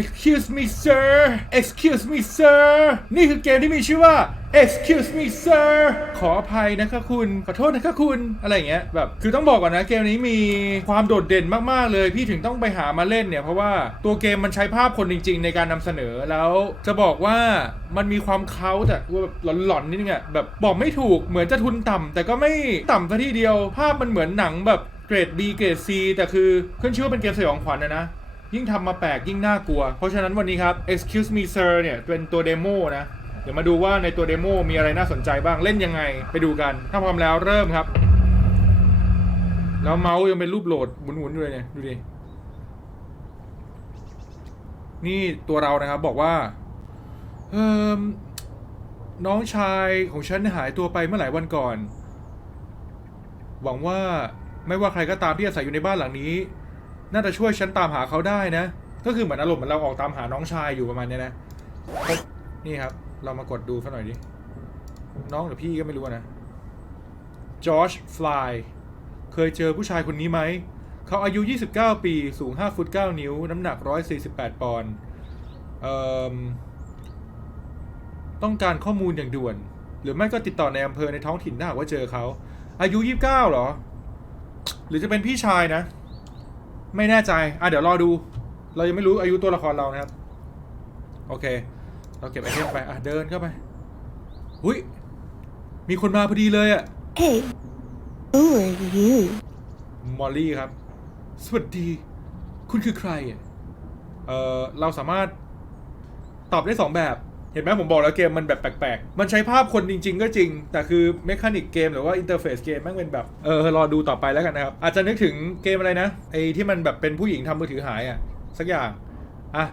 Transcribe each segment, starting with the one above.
excuse me sir excuse me sir นี่คือเกมที่มีชื่อว่า excuse me sir ขออภัยนะคะคุณ ขอโทษนะคะคุณ อะไรอย่างเงี้ย แบบ คือต้องบอกก่อนนะ เกมนี้มีความโดดเด่นมาก ๆ เลย พี่ถึงต้องไปหามาเล่นเนี่ย เพราะว่าตัวเกมมันใช้ภาพคนจริง ๆ ในการนำเสนอ แล้วจะบอกว่ามันมีความเค้าแต่แบบหลอนๆนิดนึงอะแบบบอกไม่ถูก เหมือนจะทุนต่ำแต่ก็ไม่ต่ำซะทีเดียว ภาพมันเหมือนหนังแบบเกรด B เกรด C แต่คือขึ้นชื่อว่าเป็นเกมสยองขวัญนะนะ ยิ่งทำมาแปลกยิ่งน่ากลัว เพราะฉะนั้นวันนี้ครับ excuse me sir เนี่ยเป็นตัวเดโมนะ เดี๋ยวมาดูว่าในตัวเดโมมีอะไรน่าสนใจบ้างเล่นยังไงไปดูกัน ถ้าพร้อมแล้วเริ่มครับ แล้วเมาส์ยังเป็นรูปโหลดหมุนๆอยู่เลยเนี่ยดูดิ นี่ตัวเรานะครับบอกว่า เออน้องชายของฉันหายตัวไปเมื่อหลายวันก่อน หวังว่าไม่ว่าใครก็ตามที่อาศัยอยู่ในบ้านหลังนี้ น่าจะช่วยฉันตามหาเขาได้นะ ก็คือเหมือนอารมณ์เหมือนเราออกตามหาน้องชายอยู่ประมาณเนี้ยนะนี่ครับ เรามากดดูสักหน่อยดิ น้องหรือพี่ก็ไม่รู้นะจอร์จฟลายเคยเจอผู้ชายคนนี้ไหม เขาอายุ 29 ปี สูง 5 ฟุต 9 นิ้ว น้ำหนัก 148 ปอนด์ต้องการข้อมูลอย่างด่วน หรือไม่ก็ติดต่อในอำเภอในท้องถิ่นถ้าหากว่าเจอเขา อายุ 29 เหรอ หรือจะเป็นพี่ชายนะ ไม่แน่ใจอะเดี๋ยวรอดู เรายังไม่รู้อายุตัวละครเรานะครับ โอเค เราเก็บไอเทมไปอะเดินเข้าไปหุยมีคนมาพอดีเลยอะ Hey, who are you? มอลลี่ครับ สวัสดี คุณคือใครอะเออเราสามารถตอบได้สองแบบ เห็นไหมผมบอกแล้วเกมมันแบบแปลกๆ มันใช้ภาพคนจริง ๆ ก็จริง แต่คือเมคานิกเกมหรือว่าอินเทอร์เฟซเกมแม่งเป็นแบบ เออ รอดูต่อไปแล้วกันนะครับ อาจจะนึกถึงเกมอะไรนะ ไอ้ที่มันแบบเป็นผู้หญิงทำมือถือหายอะ สักอย่าง อะ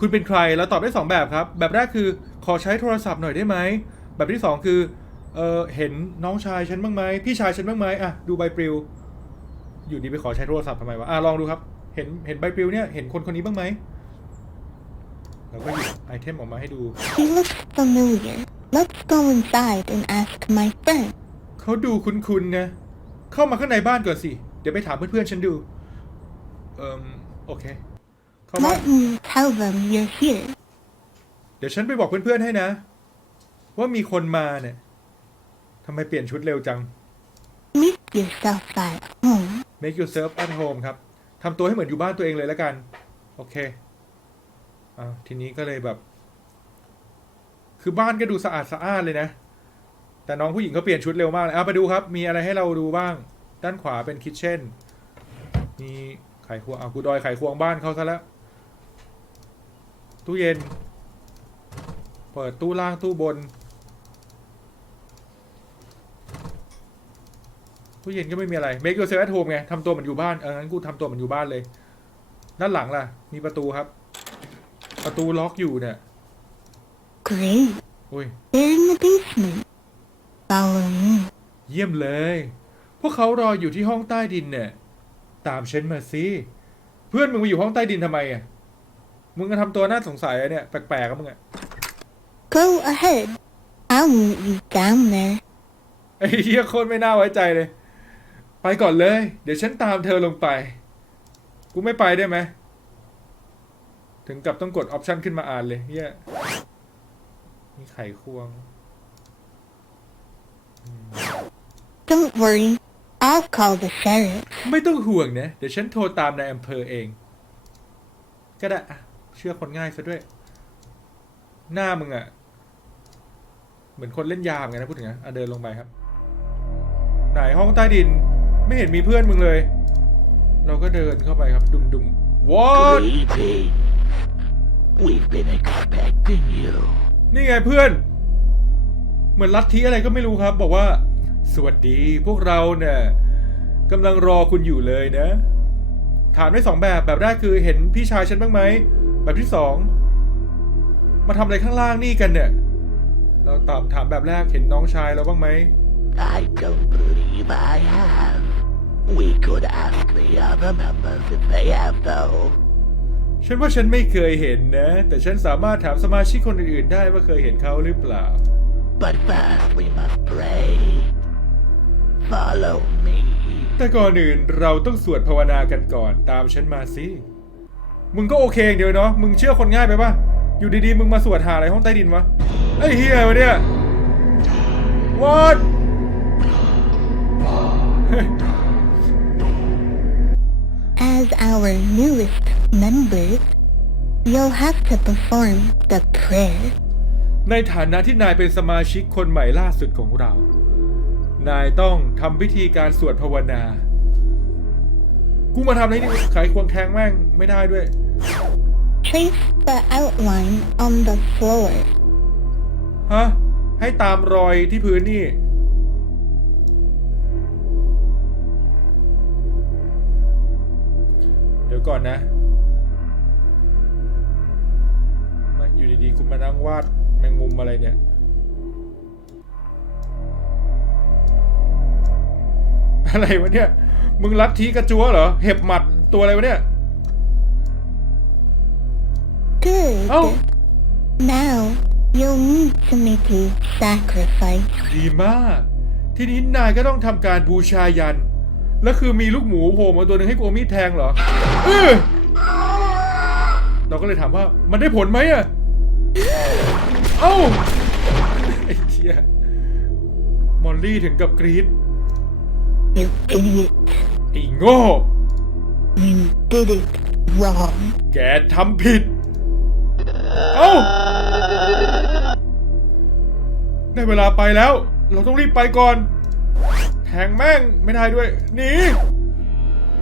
คุณเป็นใครแล้วตอบได้สองแบบครับ แบบแรกคือขอใช้โทรศัพท์หน่อยได้ไหม แบบที่สองคือ เออเห็นน้องชายฉันบ้างไหมพี่ชายฉันบ้างไหมอะดูใบปลิว อยู่ดีไปขอใช้โทรศัพท์ทำไมวะอะลองดูครับ เห็นเห็นใบปลิวเนี่ยเห็นคนคนนี้บ้างไหม แล้วก็หยิบไอเทมออกมาให้ดู He looks familiar. Let's go inside and ask my friend. เขาดูคุ้นๆนะ เข้ามาข้างในบ้านก่อนสิ เดี๋ยวไปถามเพื่อนๆฉันดู เอ่มโอเค เข้ามา Let me tell them you're here. เดี๋ยวฉันไปบอกเพื่อนๆให้นะ ว่ามีคนมาเนี่ยทำไมเปลี่ยนชุดเร็วจัง Make yourself at home. make yourself at home ครับ ทำตัวให้เหมือนอยู่บ้านตัวเองเลยแล้วกัน โอเค อาทีนี้ก็เลยแบบ คือบ้านก็ดูสะอาดสะอ้านเลยนะ แต่น้องผู้หญิงเขาเปลี่ยนชุดเร็วมากเลยเอาไปดูครับ มีอะไรให้เราดูบ้าง ด้านขวาเป็นคิทเช่น มีไขควงเอากูดอยไขควงบ้านเขาซะแล้ว ตู้เย็น เปิดตู้ล่างตู้บน ตู้เย็นก็ไม่มีอะไร make yourself at home ไงทำตัวเหมือนอยู่บ้าน เอองั้นกูทำตัวเหมือนอยู่บ้านเลย ด้านหลังล่ะ มีประตูครับ ประตูล็อกอยู่เนี่ย Great. อุ้ย They're in the basement. Follow me. เยี่ยมเลย พวกเขารออยู่ที่ห้องใต้ดินเนี่ย ตามฉันมาสิเพื่อนมึงมาอยู่ห้องใต้ดินทำไมอะ มึงก็ทำตัวน่าสงสัยอะเนี่ยแปลกๆกับมึงอะ Go ahead. I'll meet you down there. ไอ้เหี้ยโคตรไม่น่าไว้ใจเลย ไปก่อนเลย เดี๋ยวฉันตามเธอลงไป กูไม่ไปได้ไหม ถึงกับต้องกดออปชันขึ้นมาอ่านเลยเฮียมีไขควง Don't worry. I'll call the sheriff. ไม่ต้องห่วงนะ เดี๋ยวฉันโทรตามนายอำเภอเอง ก็ได้อะเชื่อคนง่ายซะด้วย หน้ามึงอะเหมือนคนเล่นยาเหมือนกันนะพูดถึงนะอะเดินลงไปครับ ไหนห้องใต้ดิน ไม่เห็นมีเพื่อนมึงเลย เราก็เดินเข้าไปครับ ดุมดุมวอด Greeting. We've been expecting you. นี่ไงเพื่อน เหมือนลัทธิอะไรก็ไม่รู้ครับ บอกว่า สวัสดีพวกเราเนี่ยกำลังรอคุณอยู่เลยนะ ถามได้สองแบบแบบแรกคือเห็นพี่ชายฉันบ้างไหม แบบที่สองมาทำอะไรข้างล่างนี่กันเนี่ย เราตอบถามแบบแรกเห็นน้องชายเราบ้างไหม I don't believe I have. We could ask the other members if they have, though. ฉันว่าฉันไม่เคยเห็นนะ แต่ฉันสามารถถามสมาชิกคนอื่นๆได้ว่าเคยเห็นเขาหรือเปล่า But first, we must pray. Follow me. แต่ก่อนอื่นเราต้องสวดภาวนากันก่อนตามฉันมาสิ มึงก็โอเคอย่างเดียวเนาะ มึงเชื่อคนง่ายไปปะอยู่ดีๆ มึงมาสวดหาอะไรห้องใต้ดินวะ ไอ้เฮียวะเนี่ย what As our newest members, you'll have to perform the prayer. ในฐานะที่นายเป็นสมาชิกคนใหม่ล่าสุดของเรา นายต้องทำพิธีการสวดภาวนา กูมาทำอะไรนี่ไขควงแทงแม่งไม่ได้ด้วย Trace the outline on the floor. ฮะ ให้ตามรอยที่พื้นนี่ ยวก่อนนะมาอยู่ดีๆคุณมานั่งวาดแมงมุมอะไรเนี่ย อะไรวะเนี่ย มึงลัทธิกระจัวเหรอ เห็บหมัดตัวอะไรวะเนี่ย Good. Oh. Now, you'll need to make a sacrifice. ดีมาก ทีนี้นายก็ต้องทำการบูชายัน แล้วคือมีลูกหมูโผล่มาตัวหนึ่งให้กูเอามีดแทงเหรอเออเราก็เลยถามว่ามันได้ผลไหมอะ เอ้า ไอ้เชี่ยมอลลี่ถึงกับกรี๊ดไอ้โง่ You did it wrong. แกทำผิด เอ้า ได้เวลาไปแล้ว เราต้องรีบไปก่อน แทงแม่งไม่ได้ด้วยหนี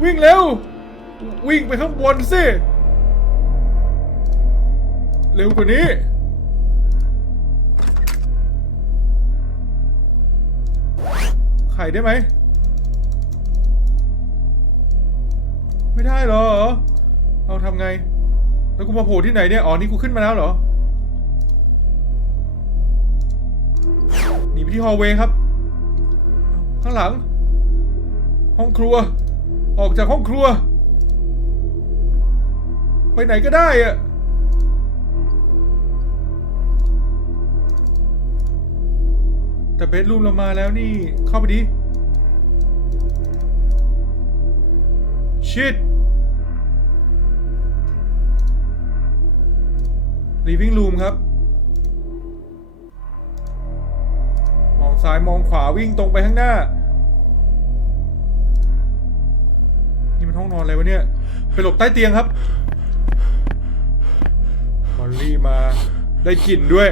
วิ่งเร็ว วิ่งไปข้างบนสิ เร็วกว่านี้ ไข่ได้ไหม ไม่ได้หรอ เอาทำไง แล้วกูมาโผล่ที่ไหนเนี่ย อ๋อ นี่กูขึ้นมาแล้วเหรอ หนีไปที่ฮอลเวย์ครับ ข้างหลัง ห้องครัว ออกจากห้องครัว ไปไหนก็ได้อะแต่เบดรูมเรามาแล้วนี่ เข้าไปดิชิด living room ครับ มองซ้ายมองขวาวิ่งตรงไปข้างหน้า อนอะไรวะเนี่ย ไปหลบใต้เตียงครับมอลลี่มาได้กลิ่นด้วย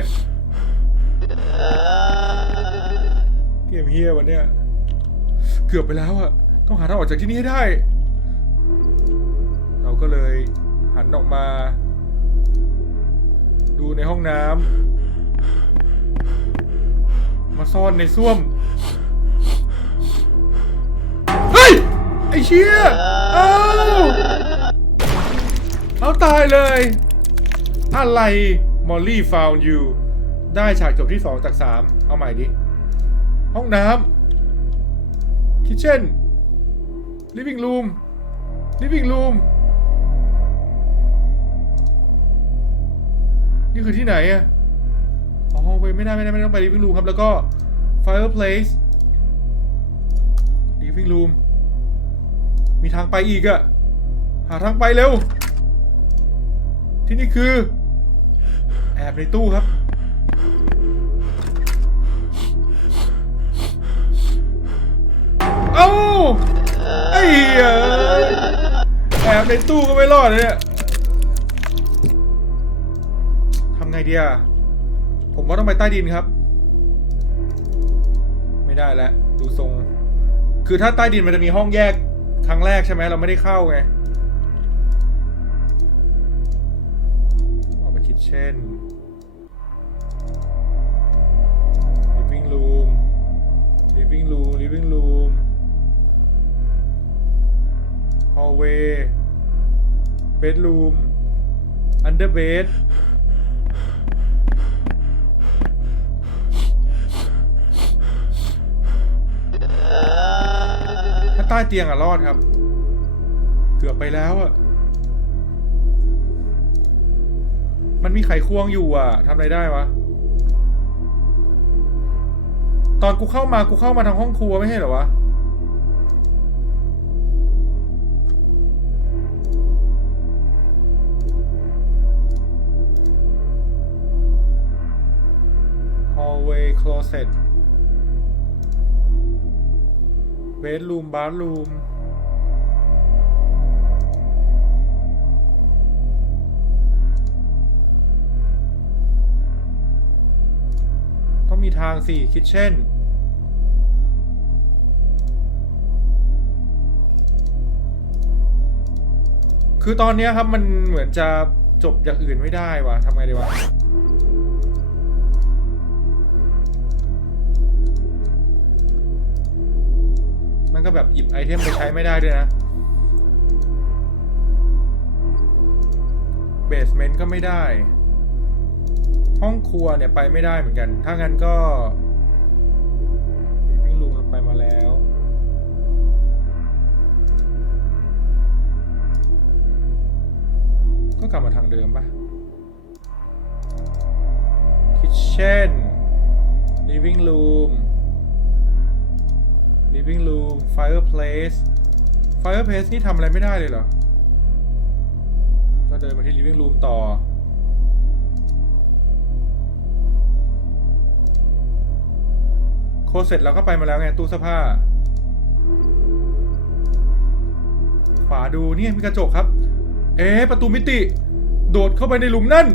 เกมเฮียวะเนี่ยเกือบไปแล้วอะต้องหาทางออกจากที่นี่ให้ได้ เราก็เลยหันออกมา ดูในห้องน้ำมาซ่อนในส้วม อ้เชี่ยเอ้าเอาตายเลย อะไรมอลลี่ found you ได้ฉากจบที่ 2 จาก 3 เอาใหม่ดิ ห้องน้ำ kitchen living room living room นี่คือที่ไหนอะอ๋อไปไม่ได้ไม่ได้ไม่ต้องไป living room ครับ แล้วก็ fireplace living room มีทางไปอีกอะหาทางไปเร็ว ที่นี่คือ แอบในตู้ครับ เอ้าไอ้เหี้ยแอบในตู้ก็ไม่รอดเลยเนี่ยทำไงดีอะผมว่าต้องไปใต้ดินครับ ไม่ได้แล้วดูทรง คือถ้าใต้ดินมันจะมีห้องแยก ครั้งแรกใช่ไหมเราไม่ได้เข้าไงออกมาคิดเช่น living room living room living room hallway bedroom under bed ต้เตียงอะรอดครับ เกือบไปแล้วอะมันมีไขควงอยู่อะทำอะไรได้วะ ตอนกูเข้ามากูเข้ามาทางห้องครัวไม่ใช่เหรอวะฮอลเวย์คลอเซ็ต ดรูมบาร์รูมต้องมีทางสิคิดเช่นคือตอนนี้ครับมันเหมือนจะจบอย่างอื่นไม่ได้วะทำไงดีวะ ก็แบบหยิบไอเทมไปใช้ไม่ได้ด้วยนะเบสเมนต์ก็ไม่ได้ ห้องครัวเนี่ยไปไม่ได้เหมือนกัน ถ้างั้นก็วิ่งลูมเราไปมาแล้ว ก็กลับมาทางเดิมปะ Kitchen Living Room Living Room Fireplace Fireplace นี่ทำอะไรไม่ได้เลยเหรอ ก็เดินมาที่ Living Room ต่อ โคเสร็จเราก็ไปมาแล้วไงตู้เสื้อผ้า ขวาดูนี่มีกระจกครับ เอ๊ะประตูมิติ โดดเข้าไปในหลุมนั่น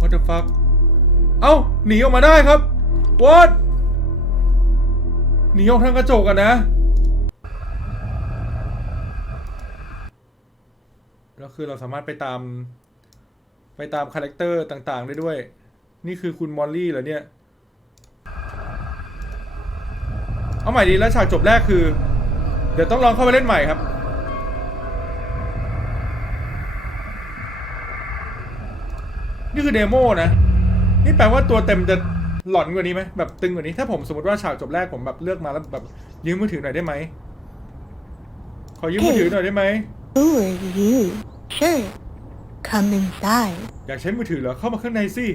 What the fuck เอ้า หนีออกมาได้ครับ What หนีออกทางกระจกอะนะ แล้วคือเราสามารถไปตาม ไปตามคาแรคเตอร์ต่างๆ ได้ด้วย นี่คือคุณมอลลี่เหรอเนี่ย เอาใหม่ดีแล้วฉากจบแรกคือ เดี๋ยวต้องลองเข้าไปเล่นใหม่ครับนี่คือเดโมนะ นี่แปลว่าตัวเต็มจะ หลอนกว่านี้ไหมแบบตึงกว่านี้ถ้าผมสมมติว่าฉากจบแรกผมแบบเลือกมาแล้วแบบยืมมือถือหน่อยได้ไหมขอยืมมือถือหน่อยได้ไหม Who are you? Sure. Come inside. อยากใช้มือถือเหรอเข้ามาข้างในสิ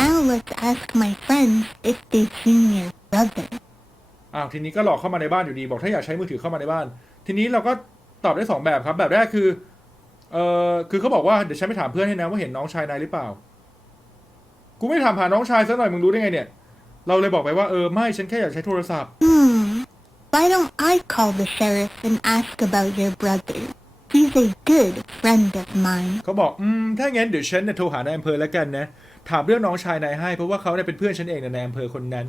Now let's ask my friends if they've seen your brother. อ้าวทีนี้ก็หลอกเข้ามาในบ้านอยู่ดีบอกถ้าอยากใช้มือถือเข้ามาในบ้าน ทีนี้เราก็ตอบได้สองแบบครับ แบบแรกคือเอ่อคือเขาบอกว่าเดี๋ยวฉันไปถามเพื่อนให้นะว่าเห็นน้องชายนายหรือเปล่า กูไม่ถามหาน้องชายซะหน่อยมึงรู้ได้ไงเนี่ย เราเลยบอกไปว่าเออไม่ฉันแค่อยากใช้โทรศัพท์ Hmm. Why don't I call the sheriff and ask about your brother? He's a good friend of mine. เขาบอกอืมถ้างั้นเดี๋ยวฉันเนี่ยโทรหานายอำเภอแล้วกันนะ ถามเรื่องน้องชายนายให้ เพราะว่าเขาเนี่ยเป็นเพื่อนฉันเองนะนายอำเภอคนนั้น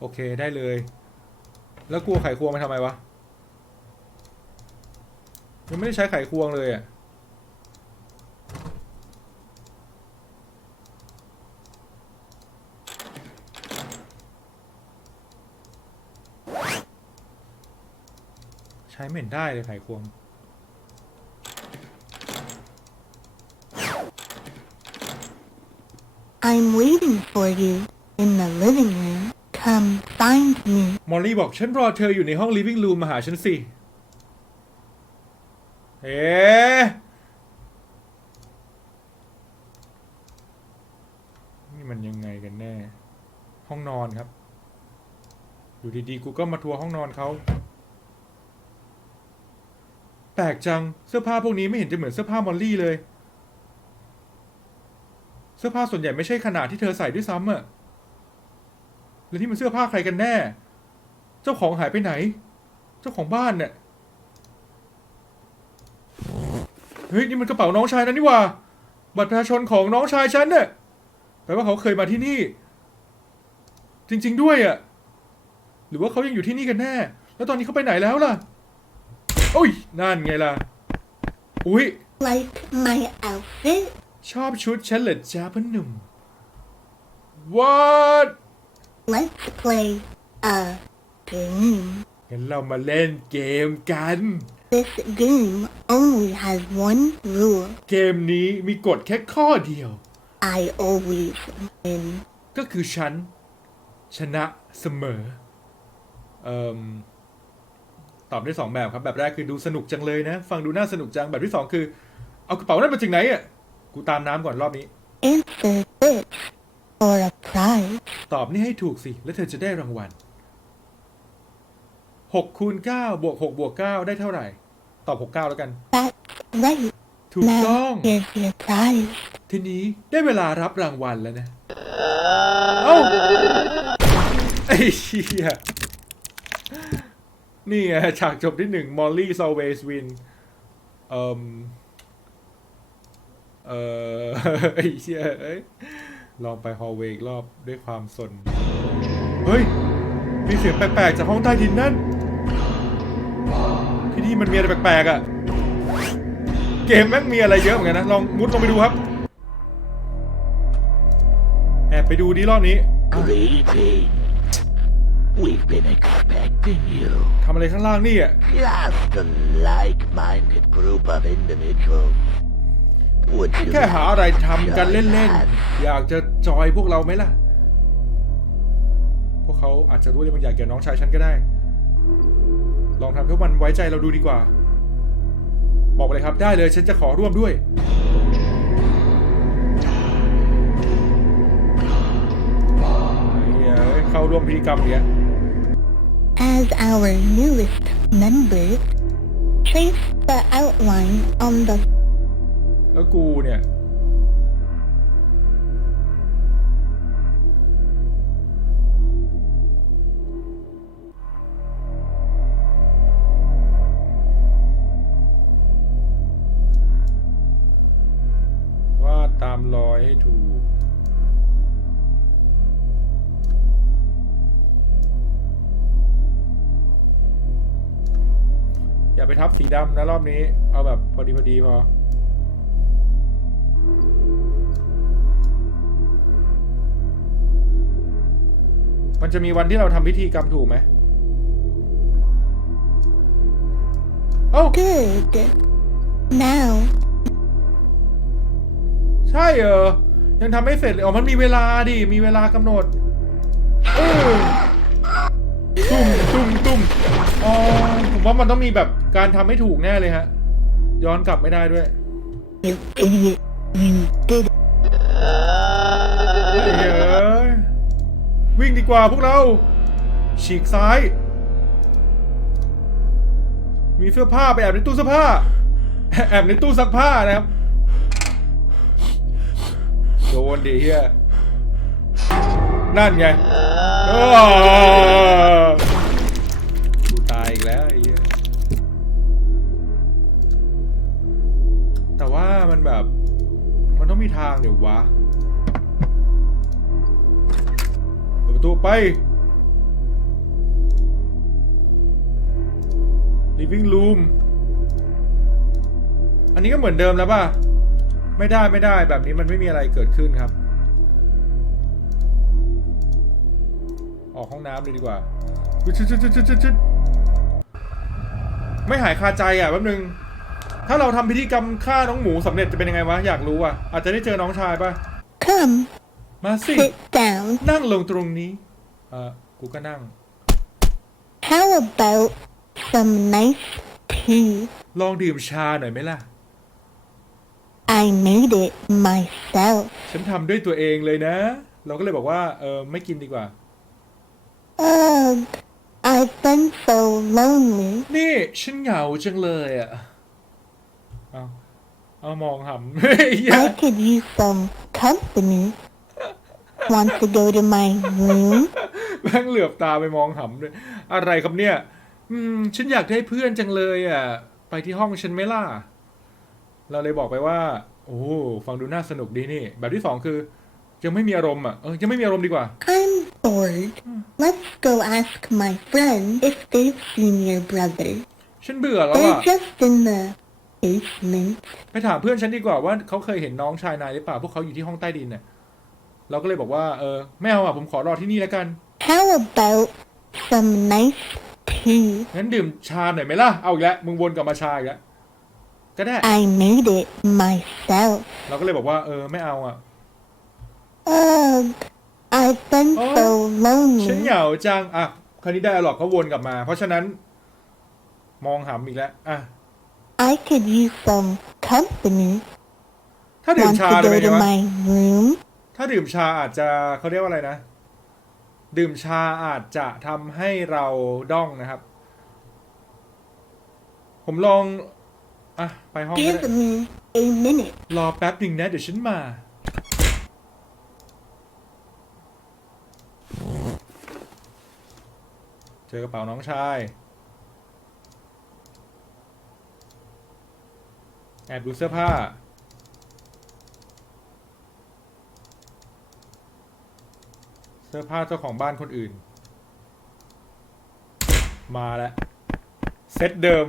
โอเคได้เลย แล้วกลัวไขควงมาทำไมวะยังไม่ได้ใช้ไขควงเลยอะ ช้ไม่เห็นได้เลยไขควง I'm waiting for you in the living room. Come find me. มอลลี่บอกฉันรอเธออยู่ในห้อง living room มาหาฉันสิ เอ๊ะนี่มันยังไงกันแน่ ห้องนอนครับ อยู่ดีๆ กูก็มาทัวร์ห้องนอนเขา แปลกจัง เสื้อผ้าพวกนี้ไม่เห็นจะเหมือนเสื้อผ้ามอลลี่เลย เสื้อผ้าส่วนใหญ่ไม่ใช่ขนาดที่เธอใส่ด้วยซ้ำอะแล้วที่มันเสื้อผ้าใครกันแน่ เจ้าของหายไปไหน เจ้าของบ้านเนี่ยเฮ้ยนี่มันกระเป๋าน้องชายนั่นนี่ว่า บัตรประชาชนของน้องชายฉันเนี่ยแปลว่าเขาเคยมาที่นี่ จริง ๆ ด้วยอะ่ะ หรือว่าเขายังอยู่ที่นี่กันแน่ แล้วตอนนี้เขาไปไหนแล้วล่ะ อ้ยนั่นไงล่ะ อุ้ย Like my outfit? ชอบชุดฉันเหรอจ้าพ่อหนุ่ม What Let's play a game. งั้นเรามาเล่นเกมกัน This game only has one rule. เกมนี้มีกฎแค่ข้อเดียว I always win. ก็คือฉัน ชนะเสมอ เอ่อ ตอบได้สองแบบครับแบบแรกคือดูสนุกจังเลยนะ ฟังดูน่าสนุกจังแบบที่สองคือ เอากระเป๋านั้นมาจากไหนอะกูตามน้ำก่อนรอบนี้ Answer this for a prize. ตอบนี่ให้ถูกสิ แล้วเธอจะได้รางวัลหกคูณเก้าบวกหกบวกเก้าได้เท่าไหร่ ตอบหกเก้าแล้วกัน That's right. ถูกต้อง Now here's your prize. ทีนี้ได้เวลารับรางวัลแล้วนะ เอ้าเชี่ย นี่ไงฉากจบที่หนึ่งมอลลี่ซ l เวสวินเอ่มเออไอ้เชี่ยเอ้ยลองไปฮอลเวย์อีกรอบด้วยความสน เฮ้ย มีเสียงแปลกๆจากห้องใต้ดินนั่น ที่นี่มันมีอะไรแปลกๆอะ เกมแม่งมีอะไรเยอะเหมือนกันนะ ลองมุดลงไปดูครับ แอบไปดูดิรอบนี้ Greetings. We've been expecting you. ทำอะไรข้างล่างนี่อะ Just a like-minded group of individuals. Would you แค่หาอะไรทำกัน join เล่น us? ๆอยากจะจอยพวกเราไหมล่ะ พวกเขาอาจจะรู้อะไรบางอย่างเกี่ยวกับน้องชายฉันก็ได้ ลองทำให้มันไว้ใจเราดูดีกว่า บอกไปเลยครับได้เลยฉันจะขอร่วมด้วยเฮ้ยเข้าร่วมพิธีกรรมเนี้ย As our newest member, trace the outline on the แล้วกูเนี่ย ไปทับสีดำนะรอบนี้ เอาแบบพอดีพอดีพอ มันจะมีวันที่เราทำพิธีกรรมถูกไหมเอ้า good. Now, ใช่เหรอยังทำไม่เสร็จเลยอ๋อมันมีเวลาดิ มีเวลากำหนดเออตุ้มตุ้มตุ้มอ๋อ ผมว่ามันต้องมีแบบการทำให้ถูกแน่เลยฮะ ย้อนกลับไม่ได้ด้วยเฮ้ยเอ้ยวิ่งดีกว่าพวกเรา ฉีกซ้าย มีเสื้อผ้าไปแอบในตู้เสื้อผ้า แอบในตู้ซักผ้านะครับ โดนดิเฮียนั่นไงอ้ ว่ามันแบบ มันต้องมีทางเดี๋ยววะเปิดประตูไป living room อันนี้ก็เหมือนเดิมแล้วป่ะ ไม่ได้ไม่ได้แบบนี้มันไม่มีอะไรเกิดขึ้นครับ ออกห้องน้ำเลยดีกว่าชุดชุดชุดชุดชุดชุดไม่หายคาใจอะแป๊บนึง ถ้าเราทำพิธีกรรมฆ่าน้องหมูสำเร็จจะเป็นยังไงวะ อยากรู้อะ อาจจะได้เจอน้องชายป่ะ come มาสิ sit down. นั่งลงตรงนี้ เออกูก็นั่ง How about some nice tea? ลองดื่มชาหน่อยไหมล่ะ I made it myself. ฉันทำด้วยตัวเองเลยนะ เราก็เลยบอกว่า เออไม่กินดีกว่า Ugh, I've been so lonely. นี่ ฉันเหงาจังเลยอะ เอาเอามองหำ I could use some company. Want to go to my room? แม่งเหลือบตาไปมองหำด้วยอะไรครับเนี่ย อืม ฉันอยากได้เพื่อนจังเลยอะ ไปที่ห้องฉันไหมล่ะ เราเลยบอกไปว่า โอ้ฟังดูน่าสนุกดีนี่ แบบที่สองคือ ยังไม่มีอารมณ์อะ เออ ยังไม่มีอารมณ์ดีกว่า I'm bored. Let's go ask my friend if they've seen your brother. ฉันเบื่อแล้วอะ They're just in the basement. ไปถามเพื่อนฉันดีกว่าว่าเขาเคยเห็นน้องชายนายหรือเปล่าพวกเขาอยู่ที่ห้องใต้ดินเนี่ยเราก็เลยบอกว่าเออไม่เอาอะผมขอรอที่นี่แล้วกัน How about some nice tea? งั้นดื่มชาหน่อยไหมล่ะเอาอีกแล้วมึงวนกลับมาชาอีกแล้วก็ได้ I made it myself. เราก็เลยบอกว่าเออไม่เอาอะ Ugh, I've been Oh, so ฉัน lonely. เหงาจังอะคราวนี้ได้หรอกก็วนกลับมา เพราะฉะนั้น มองหำอีกแล้วอะ I could use some company. ถ้าดื่ม Want ชา to จะ go เป็นไง to วะ my room? ถ้าดื่มชาอาจจะเขาเรียกว่าอะไรนะ ดื่มชาอาจจะทำให้เราด้องนะครับ ผมลอง อะ ไปห้องก็ Give ได้ me a minute. รอแป๊บหนึ่งนะ เดี๋ยวฉันมาอเจอกระเป๋าน้องชาย แอบดูเสื้อผ้า เสื้อผ้าเจ้าของบ้านคนอื่น มาแล้วเซตเดิม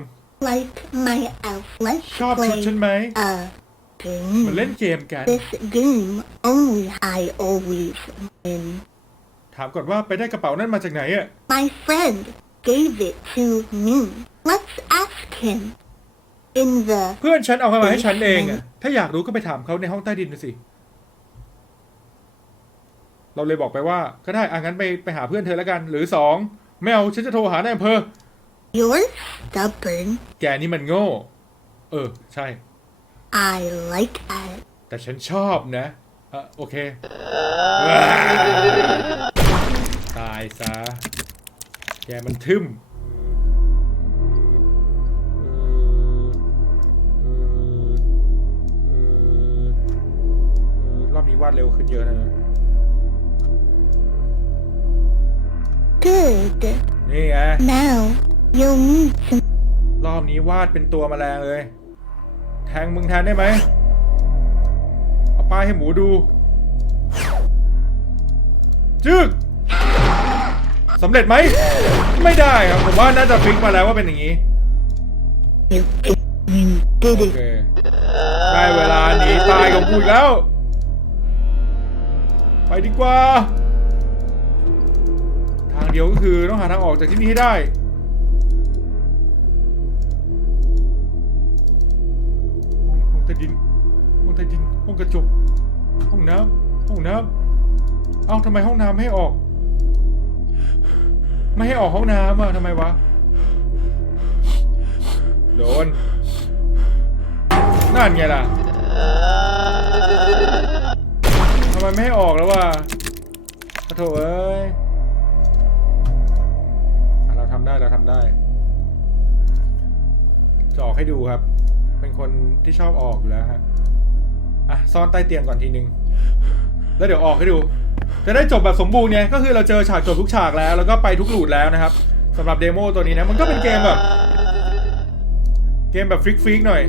Like my outlet ชอบชุดฉันไหม a มัน game. เล่นเกมกัน This game only I always win. ถามก่อนว่าไปได้กระเป๋านั่นมาจากไหนอะ My friend gave it to me. Let's ask him. In the เพื่อนฉันเอามาให้ฉันเองอะถ้าอยากรู้ก็ไปถามเขาในห้องใต้ดินดูสิ เราเลยบอกไปว่า ก็ได้อะงั้นไปไปหาเพื่อนเธอแล้วกัน หรือสองไม่เอาฉันจะโทรหานายอำเภอ you're stubborn. แกนี่มันโง่ เออ ใช่ I like that. แต่ฉันชอบนะเออโอเค ตายซะ แกมันทึม วาดเร็วขึ้นเยอะนะ Good. นี่ไง Now you'll need to รอบนี้วาดเป็นตัวแมลงเลย แทงมึงแทนได้ไหมเอาป้ายให้หมูดู จึกสำเร็จไหม ไม่ได้ครับ ผมว่าน่าจะฟิกมาแล้วว่าเป็นอย่างนี้ you you did โอ it. เคได้เวลาหนีตายของกูอีกแล้ว ไปดีกว่า ทางเดียวก็คือต้องหาทางออกจากที่นี่ให้ได้ ห้องใต้ดิน ห้องใต้ดิน ห้องกระจก ห้องน้ำห้องน้ำเอ้าทำไมห้องน้ำไม่ให้ออก ไม่ให้ออกห้องน้ำอะทำไมวะ โดน นั่นไงล่ะำไมไม่ให้ออกแล้ววะขอโทษเอ้ยเราทำได้เราทำได้ จะออกให้ดูครับ เป็นคนที่ชอบออกอยู่แล้วฮะ อะซ่อนใต้เตียงก่อนทีนึง แล้วเดี๋ยวออกให้ดู จะได้จบแบบสมบูรณ์เนี่ย ก็คือเราเจอฉากจบทุกฉากแล้ว แล้วก็ไปทุกหลูดแล้วนะครับสำหรับเดโมตัวนี้นะ มันก็เป็นเกมแบบ เกมแบบฟริกๆหน่อย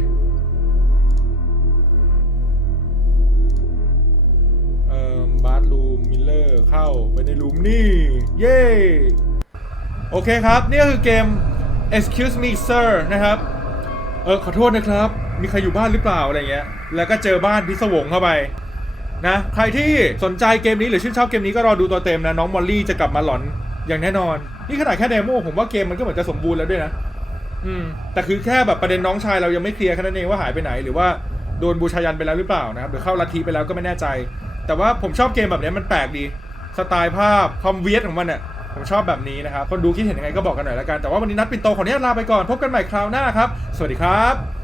บาร์ลูมมิลเลอร์เข้าไปในรูมนี่ เย้โอเคครับ นี่ก็คือเกม excuse me sir นะครับ เออ ขอโทษนะครับ มีใครอยู่บ้านหรือเปล่าอะไรเงี้ย แล้วก็เจอบ้านพิศวงเข้าไปนะ ใครที่สนใจเกมนี้หรือชื่นชอบเกมนี้ก็รอดูตัวเต็มนะ น้องมอลลี่จะกลับมาหลอนอย่างแน่นอน นี่ขนาดแค่เดโมผมว่าเกมมันก็เหมือนจะสมบูรณ์แล้วด้วยนะ อืม แต่คือแค่แบบประเด็นน้องชายเรายังไม่เคลียร์แค่นั้นเองว่าหายไปไหน หรือว่าโดนบูชายันไปแล้วหรือเปล่านะครับหรือเข้าลัทธิไปแล้วก็ไม่แน่ใจ แต่ว่าผมชอบเกมแบบนี้มันแปลกดี สไตล์ภาพความเวียดของมันเนี่ยผมชอบแบบนี้นะครับ คนดูคิดเห็นยังไงก็บอกกันหน่อยละกัน แต่ว่าวันนี้นัดปินโตขออนุญาตลาไปก่อน พบกันใหม่คราวหน้าครับ สวัสดีครับ